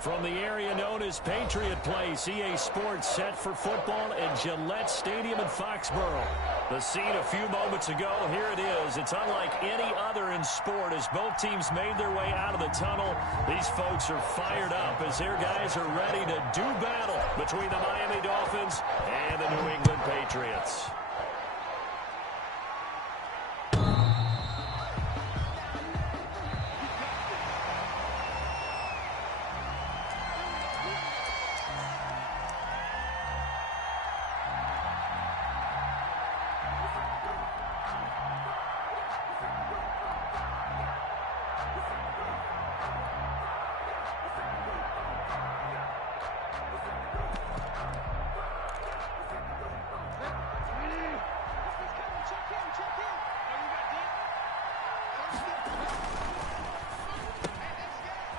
From the area known as Patriot Place, EA Sports set for football at Gillette Stadium in Foxborough. The scene a few moments ago, here it is. It's unlike any other in sport as both teams made their way out of the tunnel. These folks are fired up as their guys are ready to do battle between the Miami Dolphins and the New England Patriots.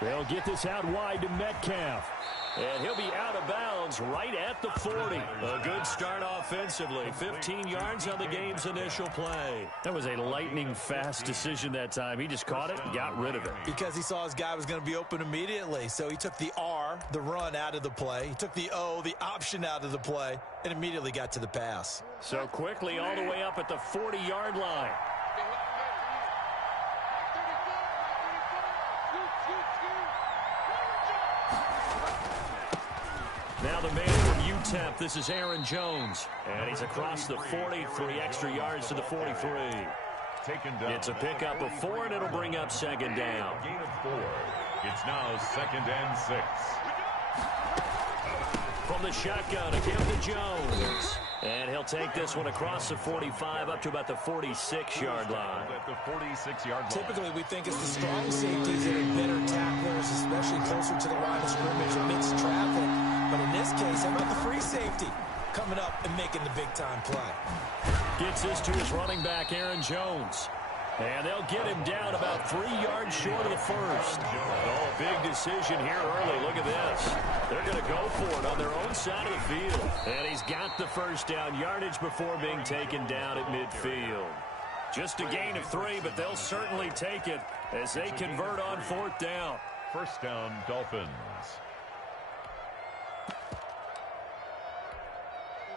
They'll get this out wide to Metcalf. And he'll be out of bounds right at the 40. A good start offensively. 15 yards on the game's initial play. That was a lightning-fast decision that time. He just caught it and got rid of it. Because he saw his guy was going to be open immediately. So he took the R, the run, out of the play. He took the O, the option, out of the play, and immediately got to the pass. So quickly all the way up at the 40-yard line. Now the man from UTEP, this is Aaron Jones. And he's across the 40, 3 extra yards to the 43. Taken down. It's a pickup of 4, and it'll bring up second down. Gain of 4. It's now 2nd and 6. From the shotgun, again to Jones. And he'll take this one across the 45 up to about the 46-yard line. At the 46-yard line. Typically, we think it's the strong safeties that are better tacklers, especially closer to the line of scrimmage amidst traffic. But in this case, how about the free safety coming up and making the big-time play? Gets this to his running back, Aaron Jones. And they'll get him down about 3 yards short of the first. Oh, big decision here early. Look at this. They're going to go for it on their own side of the field. And he's got the first down yardage before being taken down at midfield. Just a gain of 3, but they'll certainly take it as they convert on 4th down. First down, Dolphins.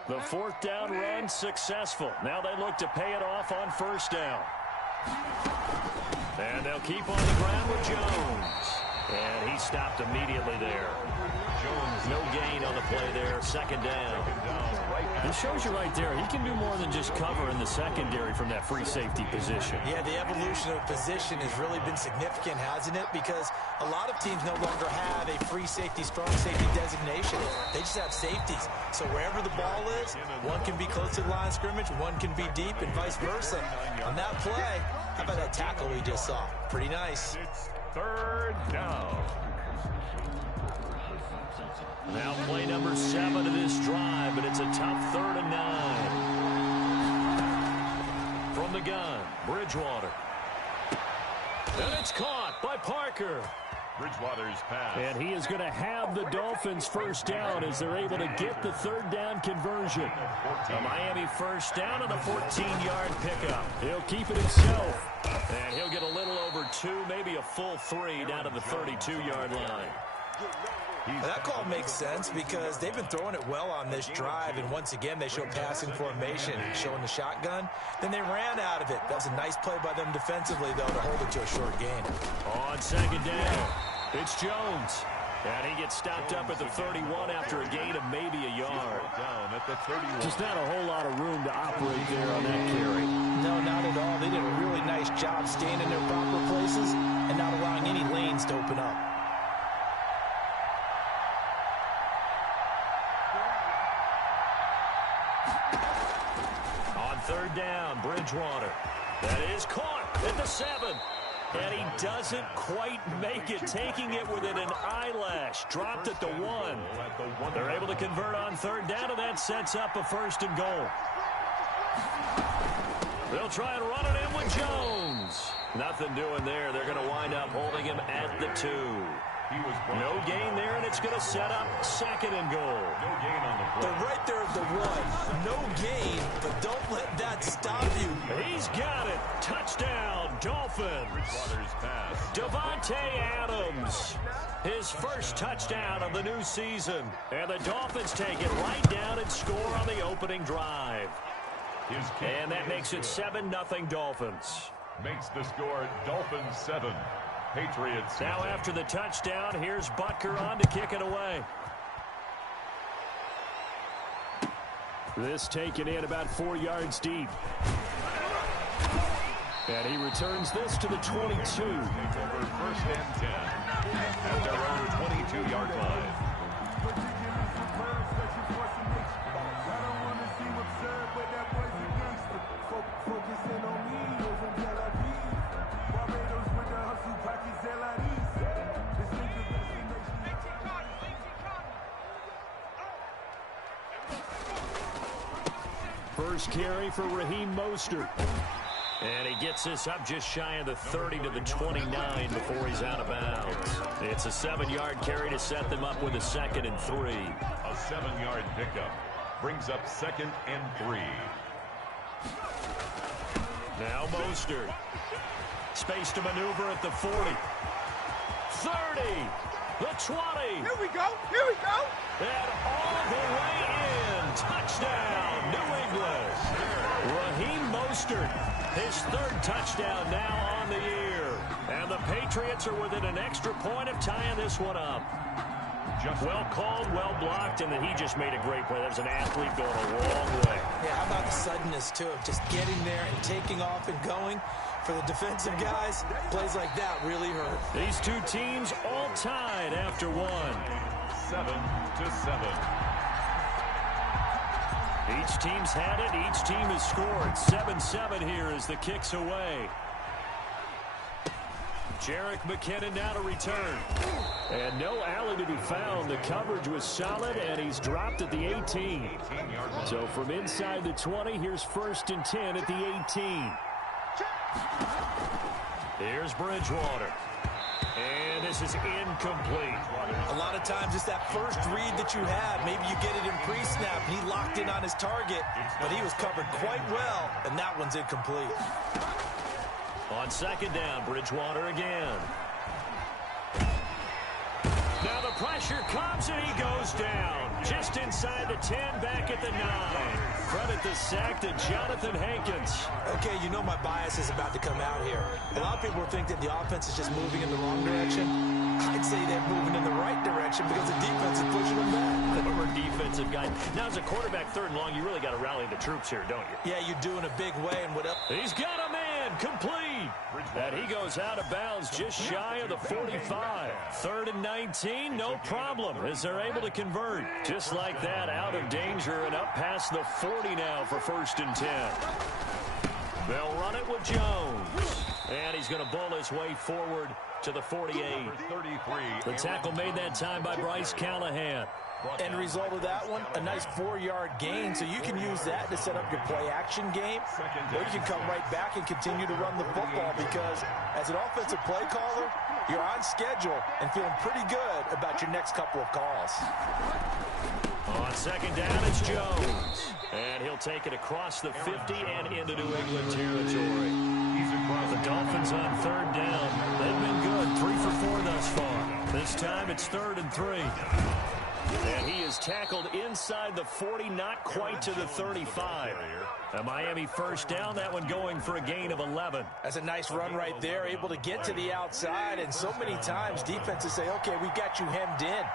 The 4th down run successful. Now they look to pay it off on 1st down. And they'll keep on the ground with Jones. And he stopped immediately there. Jones, no gain on the play there. 2nd down. This shows you right there, he can do more than just cover in the secondary from that free safety position. Yeah, the evolution of position has really been significant, hasn't it? Because a lot of teams no longer have a free safety, strong safety designation. They just have safeties. So wherever the ball is, one can be close to the line of scrimmage, one can be deep, and vice versa. On that play, how about that tackle we just saw? Pretty nice. It's 3rd down. Now play number 7 of this drive, but it's a tough 3rd and 9. From the gun, Bridgewater. And it's caught by Parker. Bridgewater's pass. And he is going to have the Dolphins' first down as they're able to get the 3rd down conversion. A Miami first down on the 14-yard pickup. He'll keep it himself. And he'll get a little over 2, maybe a full 3 down to the 32-yard line. That call makes sense because they've been throwing it well on this drive, and once again they show passing formation, showing the shotgun. Then they ran out of it. That was a nice play by them defensively, though, to hold it to a short gain. On 2nd down, it's Jones. And he gets stopped up at the 31 after a gain of maybe a yard. Down at the 31. Just not a whole lot of room to operate there on that carry. No, not at all. They did a really nice job staying in their proper places and not allowing any lanes to open up. On 3rd down, Bridgewater. That is caught at the 7. And he doesn't quite make it, taking it within an eyelash. Dropped at the 1. They're able to convert on 3rd down, and that sets up a 1st and goal. They'll try and run it in with Jones. Nothing doing there. They're going to wind up holding him at the 2. No gain there, and it's going to set up 2nd and goal. No gain on the play. They're right there the one. No gain, but don't let that stop you. He's got it. Touchdown, Dolphins. Bridgewater's pass. Devontae Adams. His first touchdown of the new season. And the Dolphins take it right down and score on the opening drive. And that makes it 7-0 Dolphins. Makes the score Dolphins 7. Patriots. Now after the touchdown, here's Butker on to kick it away. This taken in about 4 yards deep. And he returns this to the 22. Over first and 10 at their own 22-yard line. First carry for Raheem Mostert. And he gets this up just shy of the 30 to the 29 before he's out of bounds. It's a 7-yard carry to set them up with a 2nd and 3. A 7-yard pickup brings up 2nd and 3. Now Mostert. Space to maneuver at the 40. 30. The 20. Here we go. Here we go. And all the way in. Touchdown, New England. Raheem Mostert, his 3rd touchdown now on the year. And the Patriots are within an extra point of tying this one up. Well called, well blocked, and then he just made a great play. That was an athlete going a long way. Yeah, how about the suddenness, too, of just getting there and taking off and going? For the defensive guys, plays like that really hurt. These two teams all tied after one. 7-7. Each team's had it. Each team has scored. 7-7 here as the kick's away. Jerick McKinnon now to return. And no alley to be found. The coverage was solid, and he's dropped at the 18. So from inside the 20, here's 1st and 10 at the 18. Here's Bridgewater. And this is incomplete. A lot of times it's that first read that you have. Maybe you get it in pre-snap. He locked in on his target, but he was covered quite well, and that one's incomplete. On 2nd down, Bridgewater again. Now the pressure comes, and he goes down. Just inside the 10, back at the 9. Credit the sack to Jonathan Hankins. Okay, you know my bias is about to come out here. A lot of people think that the offense is just moving in the wrong direction. I'd say they're moving in the right direction because the defense is pushing them back. Former defensive guy. Now, as a quarterback 3rd and long, you really got to rally the troops here, don't you? Yeah, you do in a big way. And what else? He's got a man complete. And he goes out of bounds just shy of the 45. 3rd and 19, no problem, as they're able to convert. Just like that, out of danger and up past the 40 now for 1st and 10. They'll run it with Jones. And he's going to bowl his way forward to the 48. The tackle made that time by Bryce Callahan. End result of that one, a nice 4-yard gain, so you can use that to set up your play-action game, or you can come right back and continue to run the football because as an offensive play caller, you're on schedule and feeling pretty good about your next couple of calls. On 2nd down, it's Jones. And he'll take it across the 50 and into New England territory. The Dolphins on 3rd down. They've been good, 3 for 4 thus far. This time it's 3rd and 3. And he is tackled inside the 40, not quite to the 35. A Miami 1st down, that one going for a gain of 11. That's a nice run right there, able to get to the outside. And so many times defenses say, okay, we got you hemmed in.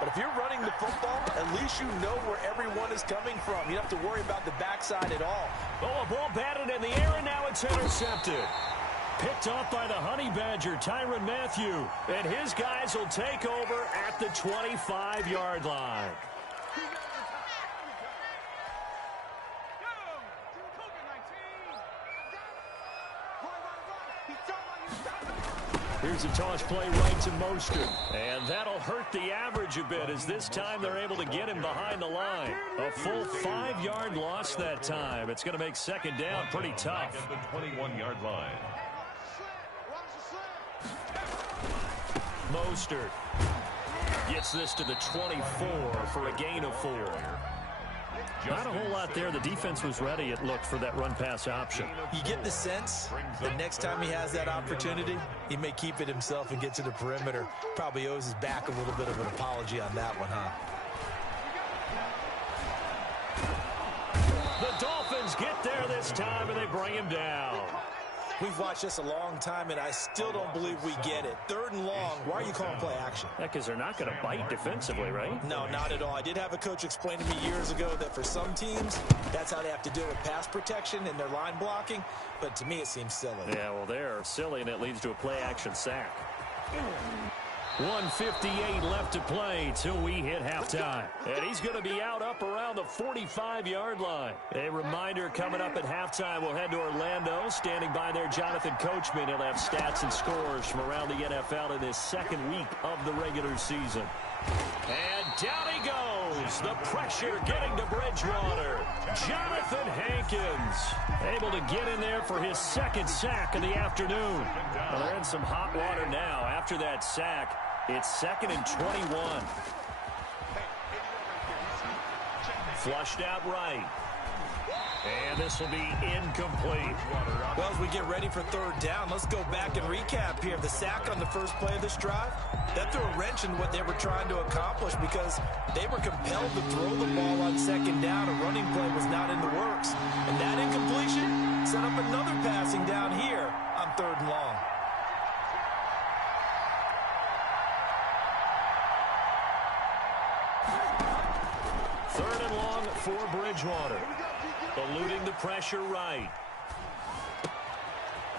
But if you're running the football, at least you know where everyone is coming from. You don't have to worry about the backside at all. Oh, a ball batted in the air, and now it's intercepted. Picked off by the Honey Badger, Tyrann Mathieu. And his guys will take over at the 25-yard line. Here's a toss play right to Mostert. And that'll hurt the average a bit as this time they're able to get him behind the line. A full 5-yard loss that time. It's going to make 2nd down pretty tough. At the 21-yard line. Mostert gets this to the 24 for a gain of 4. Not a whole lot there. The defense was ready, it looked, for that run-pass option. You get the sense that next time he has that opportunity, he may keep it himself and get to the perimeter. Probably owes his back a little bit of an apology on that one, huh? The Dolphins get there this time, and they bring him down. We've watched this a long time, and I still don't believe we get it. 3rd and long, why are you calling play action? Yeah, because they're not going to bite defensively, right? No, not at all. I did have a coach explain to me years ago that for some teams, that's how they have to deal with pass protection and their line blocking. But to me, it seems silly. Yeah, well, they're silly, and it leads to a play-action sack. 1:58 left to play till we hit halftime. And he's going to be out up around the 45-yard line. A reminder, coming up at halftime, we'll head to Orlando. Standing by there, Jonathan Coachman. He'll have stats and scores from around the NFL in this second week of the regular season. And down he goes. The pressure getting to Bridgewater. Jonathan Hankins able to get in there for his 2nd sack of the afternoon. Well, they're in some hot water now. After that sack, it's 2nd and 21. Flushed out right. And this will be incomplete. Well, as we get ready for 3rd down, let's go back and recap here. The sack on the first play of this drive, that threw a wrench in what they were trying to accomplish because they were compelled to throw the ball on 2nd down. A running play was not in the works. And that incompletion set up another passing down here on 3rd and long. Third and long for Bridgewater. Eluding the pressure right.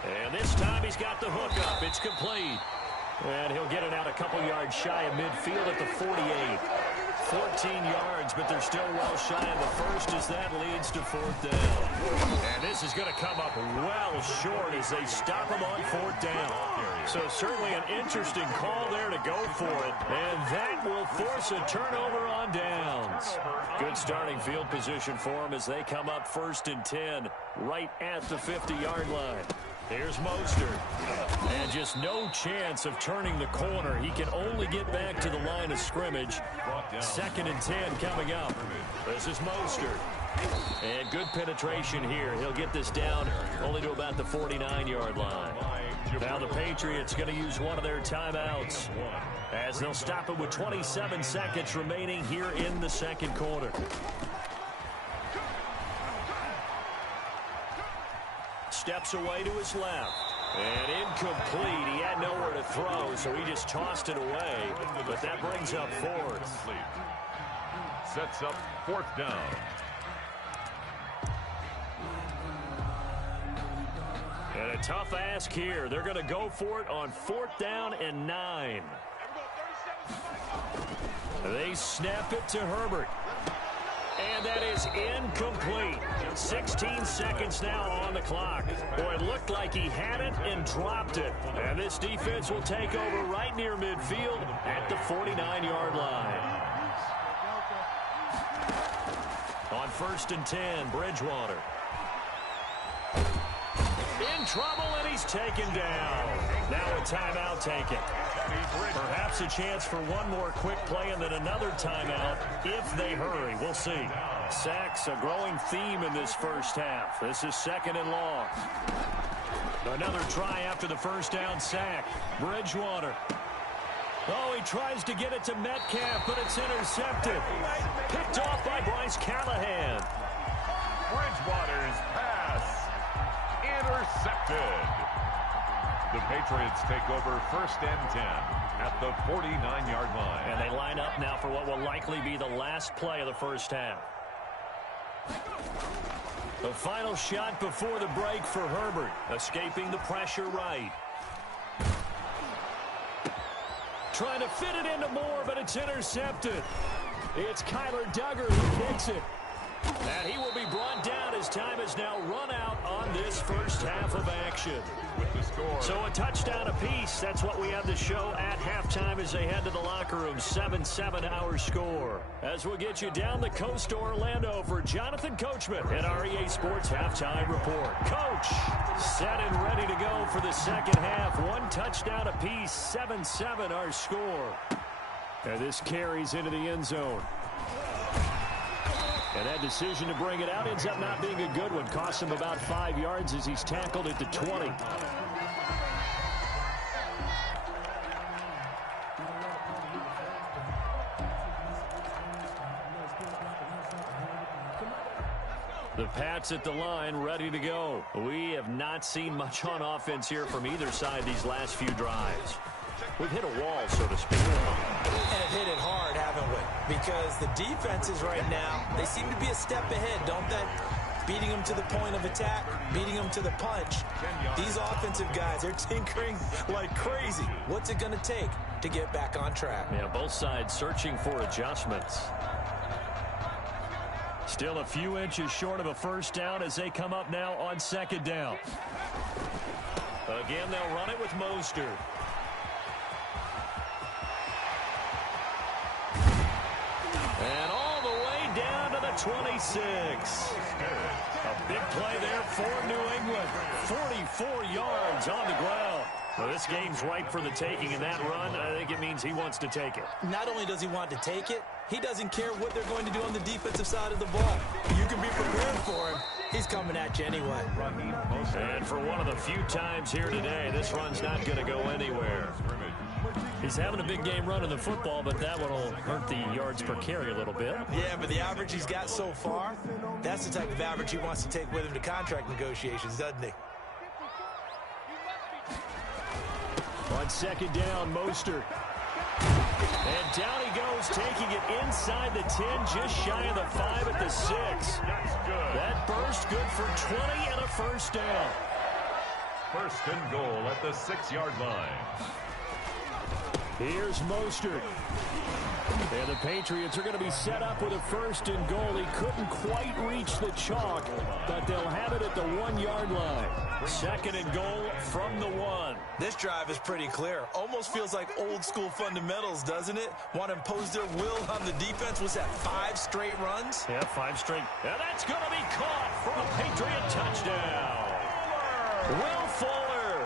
And this time he's got the hook up. It's complete. And he'll get it out a couple yards shy of midfield at the 48. 14 yards, but they're still well shy of the first as that leads to 4th down. And this is going to come up well short as they stop him on 4th down. So certainly an interesting call there to go for it. And that will force a turnover on downs. Good starting field position for them as they come up 1st and 10 right at the 50-yard line. Here's Mostert. And just no chance of turning the corner. He can only get back to the line of scrimmage. 2nd and 10 coming up. This is Mostert. And good penetration here. He'll get this down only to about the 49-yard line. Now the Patriots going to use one of their timeouts as they'll stop it with 27 seconds remaining here in the 2nd quarter. Steps away to his left. And incomplete. He had nowhere to throw, so he just tossed it away. But that brings up 4th. Sets up 4th down. And a tough ask here. They're going to go for it on 4th down and 9. They snap it to Herbert. And that is incomplete. 16 seconds now on the clock. Boy, it looked like he had it and dropped it. And this defense will take over right near midfield at the 49-yard line. On 1st and 10, Bridgewater. In trouble, and he's taken down. Now a timeout taken. Perhaps a chance for one more quick play and then another timeout if they hurry. We'll see. Sacks, a growing theme in this first half. This is 2nd and long. Another try after the 1st down sack. Bridgewater. Oh, he tries to get it to Metcalf, but it's intercepted. Picked off by Bryce Callahan. Bridgewater's pass intercepted. The Patriots take over 1st and 10 at the 49-yard line. And they line up now for what will likely be the last play of the first half. The final shot before the break for Herbert, escaping the pressure right. Trying to fit it into Moore, but it's intercepted. It's Kyler Duggar who kicks it. And he will be brought down as time is now run out on this first half of action. With the score. So a touchdown apiece. That's what we have to show at halftime as they head to the locker room. 7-7 our score. As we'll get you down the coast to Orlando for Jonathan Coachman at our EA Sports Halftime Report. Coach, set and ready to go for the second half. One touchdown apiece. 7-7 our score. And this carries into the end zone. And that decision to bring it out ends up not being a good one. Costs him about 5 yards as he's tackled at the 20. The Pats at the line, ready to go. We have not seen much on offense here from either side these last few drives. We've hit a wall, so to speak. And have hit it hard, haven't we? Because the defenses right now, they seem to be a step ahead, don't they? Beating them to the point of attack, beating them to the punch. These offensive guys, they're tinkering like crazy. What's it going to take to get back on track? Yeah, both sides searching for adjustments. Still a few inches short of a first down as they come up now on second down. Again, they'll run it with Mostert. And all the way down to the 26. A big play there for New England. 44 yards on the ground. Well, this game's ripe for the taking, and that run, I think it means he wants to take it. Not only does he want to take it, he doesn't care what they're going to do on the defensive side of the ball. You can be prepared for him. He's coming at you anyway. And for one of the few times here today, this run's not going to go anywhere. He's having a big game running the football, but that one will hurt the yards per carry a little bit. Yeah, but the average he's got so far, that's the type of average he wants to take with him to contract negotiations, doesn't he? On second down, Mostert. And down he goes, taking it inside the 10, just shy of the 5 at the 6. That burst good for 20 and a first down. First and goal at the 6-yard line. Here's Mostert. And the Patriots are going to be set up with a first and goal. He couldn't quite reach the chalk, but they'll have it at the 1-yard line. Second and goal from the 1. This drive is pretty clear. Almost feels like old school fundamentals, doesn't it? Want to impose their will on the defense. Was that 5 straight runs? Yeah, 5 straight. And that's going to be caught for a Patriot touchdown. Will Fuller,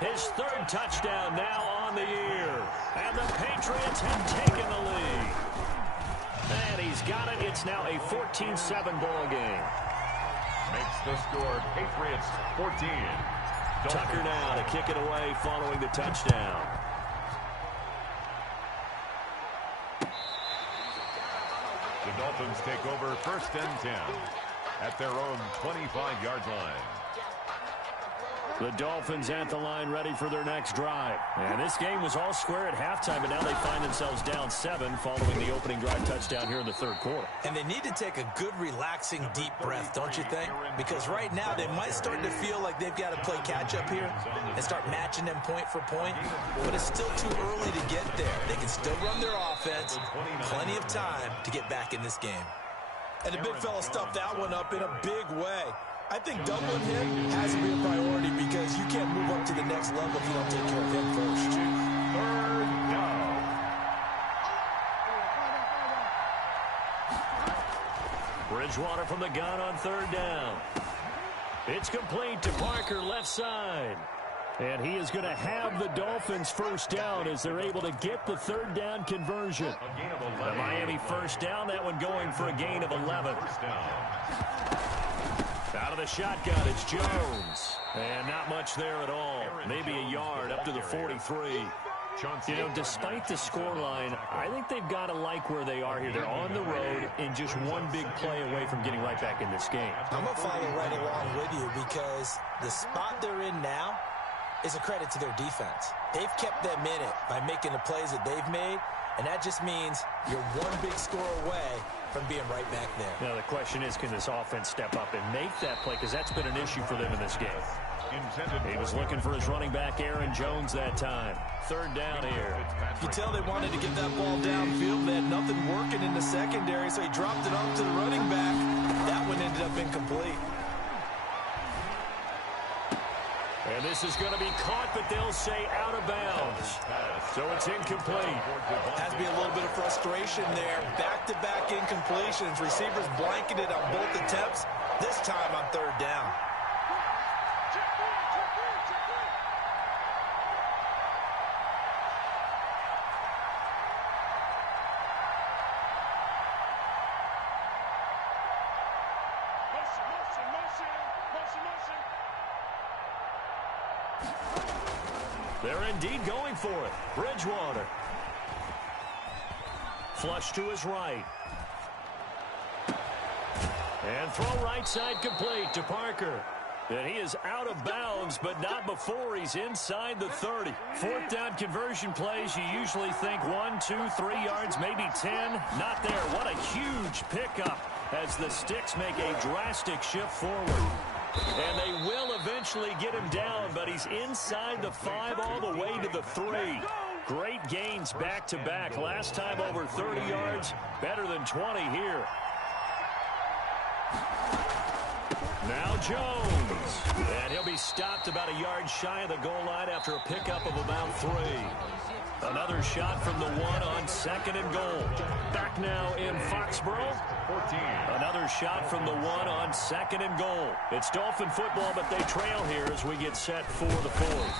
his 3rd touchdown now on the year. And the Patriots have taken the lead. And he's got it. It's now a 14-7 ball game. Makes the score Patriots 14. Tucker now to kick it away following the touchdown. The Dolphins take over first and 10 at their own 25-yard line. The Dolphins at the line ready for their next drive. And this game was all square at halftime, but now they find themselves down 7 following the opening drive touchdown here in the 3rd quarter. And they need to take a good, relaxing, deep breath, don't you think? Because right now they might start to feel like they've got to play catch-up here and start matching them point for point. But it's still too early to get there. They can still run their offense. Plenty of time to get back in this game. And the big fella stuffed that one up in a big way. I think doubling him has to be a priority because you can't move up to the next level if you don't take care of him first. 3rd down. Bridgewater from the gun on 3rd down. It's complete to Parker, left side. And he is going to have the Dolphins first down as they're able to get the 3rd down conversion. The Miami first down, that one going for a gain of 11. Out of the shotgun, it's Jones. And not much there at all. Maybe a yard up to the 43. You know, despite the scoreline, I think they've got to like where they are here. They're on the road and just one big play away from getting right back in this game. I'm going to follow right along with you because the spot they're in now is a credit to their defense. They've kept them in it by making the plays that they've made, and that just means you're one big score away from being right back there. Now, the question is, can this offense step up and make that play? Because that's been an issue for them in this game. He was looking for his running back, Aaron Jones, that time. 3rd down here. You tell they wanted to get that ball downfield. They had nothing working in the secondary, so he dropped it off to the running back. That one ended up incomplete. And this is going to be caught, but they'll say out of bounds. So it's incomplete. Has to be a little bit of frustration there. Back-to-back incompletions. Receivers blanketed on both attempts. This time on 3rd down. They're indeed going for it. Bridgewater. Flush to his right. And throw right side complete to Parker. And he is out of bounds, but not before he's inside the 30. Fourth down conversion plays, you usually think 1, 2, 3 yards, maybe 10. Not there. What a huge pickup as the Sticks make a drastic shift forward. And they will eventually get him down, but he's inside the 5 all the way to the 3. Great gains back-to-back. Last time over 30 yards, better than 20 here. Now Jones. And he'll be stopped about a yard shy of the goal line after a pickup of about 3. Another shot from the 1 on 2nd and goal. Back now in Foxborough. 14. Another shot from the 1 on 2nd and goal. It's Dolphin football, but they trail here as we get set for the 4th.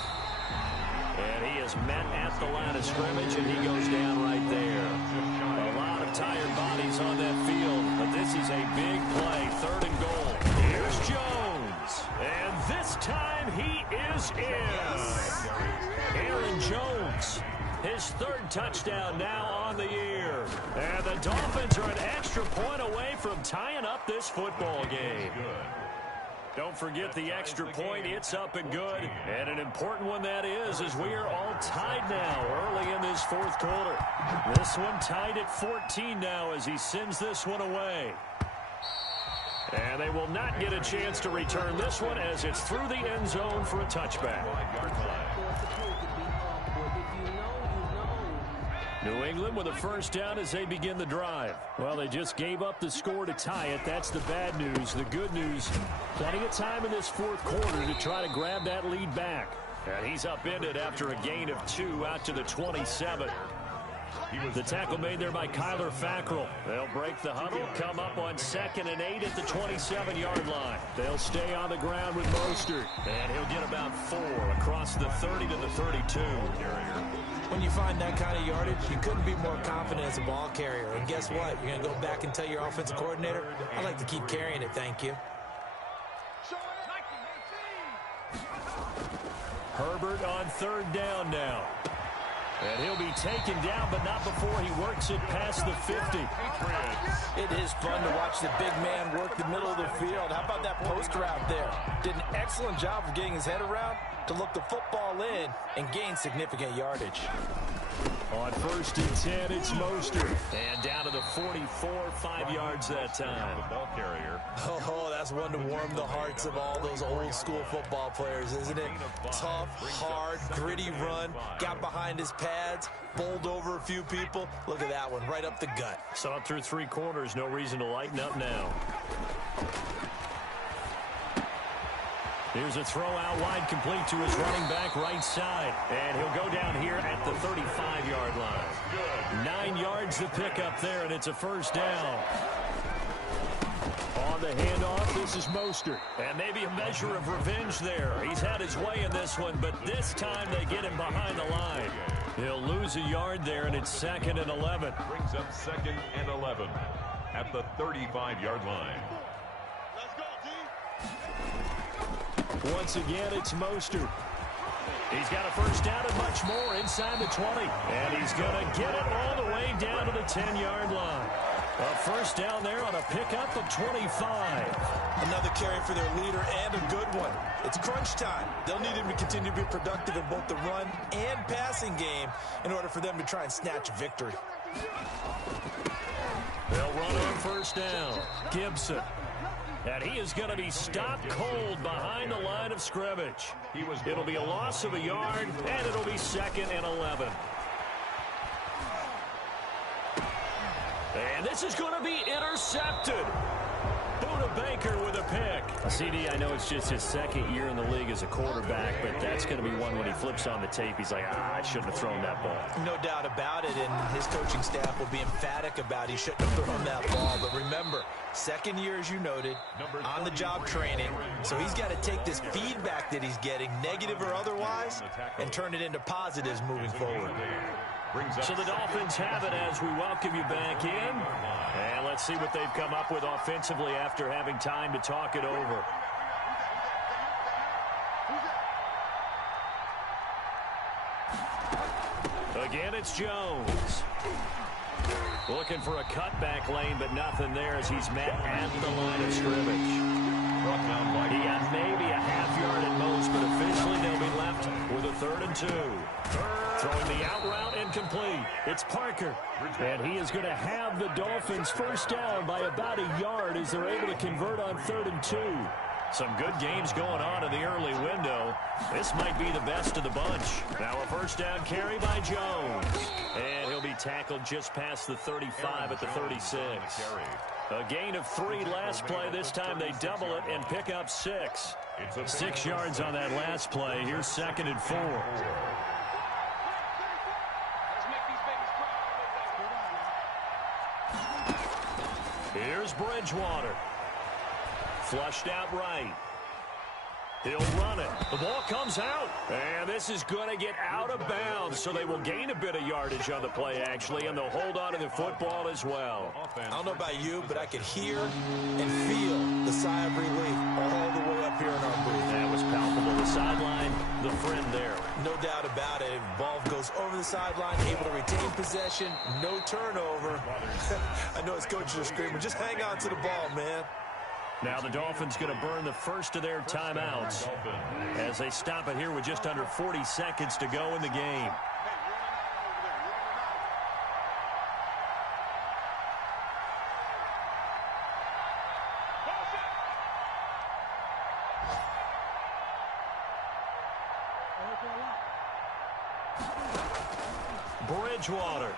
And he is met at the line of scrimmage, and he goes down right there. A lot of tired bodies on that field, but this is a big play. 3rd and goal. Here's Jones. And this time he is in. Aaron Jones. His 3rd touchdown now on the year. And the Dolphins are an extra point away from tying up this football game. Don't forget the extra point. It's up and good. And an important one that is, as we are all tied now early in this 4th quarter. This one tied at 14 now as he sends this one away. And they will not get a chance to return this one as it's through the end zone for a touchback. New England with a first down as they begin the drive. Well, they just gave up the score to tie it. That's the bad news. The good news, plenty of time in this 4th quarter to try to grab that lead back. And he's upended after a gain of 2 out to the 27. The tackle made there by Kyler Fackrell. They'll break the huddle, come up on 2nd and 8 at the 27-yard line. They'll stay on the ground with Mostert, and he'll get about 4 across the 30 to the 32. When you find that kind of yardage, you couldn't be more confident as a ball carrier. And guess what? You're going to go back and tell your offensive coordinator, I'd like to keep carrying it, thank you. Herbert on 3rd down now. And he'll be taken down, but not before he works it past the 50. It is fun to watch the big man work the middle of the field. How about that post route there? Did an excellent job of getting his head around to look the football in and gain significant yardage. On 1st and 10, it's Mostert. And down to the 44, 5 yards that time. The ball carrier. Oh, that's one to warm the hearts of all those old school football players, isn't it? Tough, hard, gritty run. Got behind his pads, bowled over a few people. Look at that one, right up the gut. Saw it through 3 quarters. No reason to lighten up now. Here's a throw out wide, complete to his running back right side. And he'll go down here at the 35-yard line. 9 yards to pick up there, and it's a first down. On the handoff, this is Mostert. And maybe a measure of revenge there. He's had his way in this one, but this time they get him behind the line. He'll lose a yard there, and it's 2nd and 11. Brings up 2nd and 11 at the 35-yard line. Once again, it's Mostert. He's got a first down and much more inside the 20. And he's going to get it all the way down to the 10-yard line. A first down there on a pickup of 25. Another carry for their leader and a good one. It's crunch time. They'll need him to continue to be productive in both the run and passing game in order for them to try and snatch a victory. They'll run on first down. Gibson. And he is going to be stopped cold behind the line of scrimmage. It'll be a loss of a yard, and it'll be 2nd and 11. And this is going to be intercepted. Buda Baker with a pick. CD, I know it's just his 2nd year in the league as a quarterback, but that's going to be one when he flips on the tape. He's like, I shouldn't have thrown that ball. No doubt about it, and his coaching staff will be emphatic about he shouldn't have thrown that ball. But remember, 2nd year, as you noted, on-the-job training. So he's got to take this feedback that he's getting, negative or otherwise, and turn it into positives moving forward. So the Dolphins have it as we welcome you back in. And let's see what they've come up with offensively after having time to talk it over. Again, it's Jones. Looking for a cutback lane, but nothing there as he's met at the line of scrimmage. He got maybe a half yard at most, but officially they'll be left with a 3rd and 2. Throwing the out route incomplete. It's Parker. And he is going to have the Dolphins first down by about a yard as they're able to convert on 3rd and 2. Some good games going on in the early window. This might be the best of the bunch. Now a first down carry by Jones. And he'll be tackled just past the 35 at the 36. A gain of 3 last play. This time they double it and pick up 6. 6 yards on that last play. Here's 2nd and 4. Here's Bridgewater. Flushed out right. He'll run it. The ball comes out. And this is going to get out of bounds, so they will gain a bit of yardage on the play, actually, and they'll hold on to the football as well. I don't know about you, but I could hear and feel the sigh of relief all the way up here in our booth. That was palpable. The sideline, the friend there. No doubt about it. Ball goes over the sideline, able to retain possession, no turnover. I know his coaches are screaming, just hang on to the ball, man. Now the Dolphins going to burn the first of their timeouts as they stop it here with just under 40 seconds to go in the game. Bridgewater.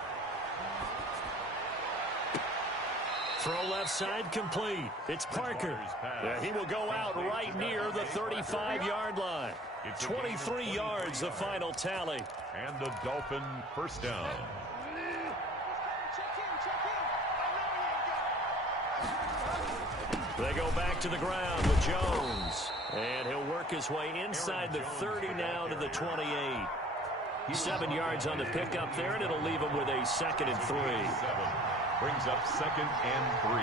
Throw left side complete. It's Parker. Yeah, he will go out right near the 35-yard line. 23 yards, the final tally. And the Dolphin first down. They go back to the ground with Jones. And he'll work his way inside the 30 now to the 28. 7 yards on the pickup there, and it'll leave him with a 2nd and 3. Brings up 2nd and 3.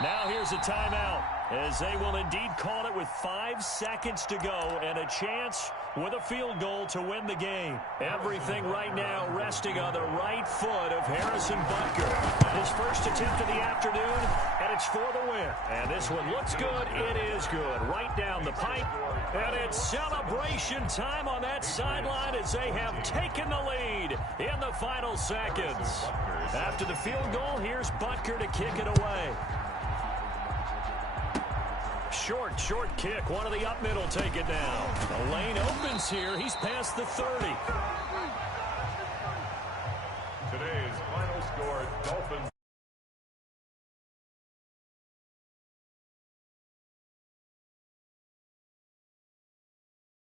Now here's a timeout as they will indeed call it with 5 seconds to go and a chance with a field goal to win the game. Everything right now resting on the right foot of Harrison Butker. His first attempt of the afternoon, and it's for the win. And this one looks good. It is good. Right down the pipe. And it's celebration time on that sideline as they have taken the lead in the final seconds. After the field goal, here's Butker to kick it away. Short kick. One of the up middle take it down. The lane opens here. He's past the 30. Today's final score, Dolphins.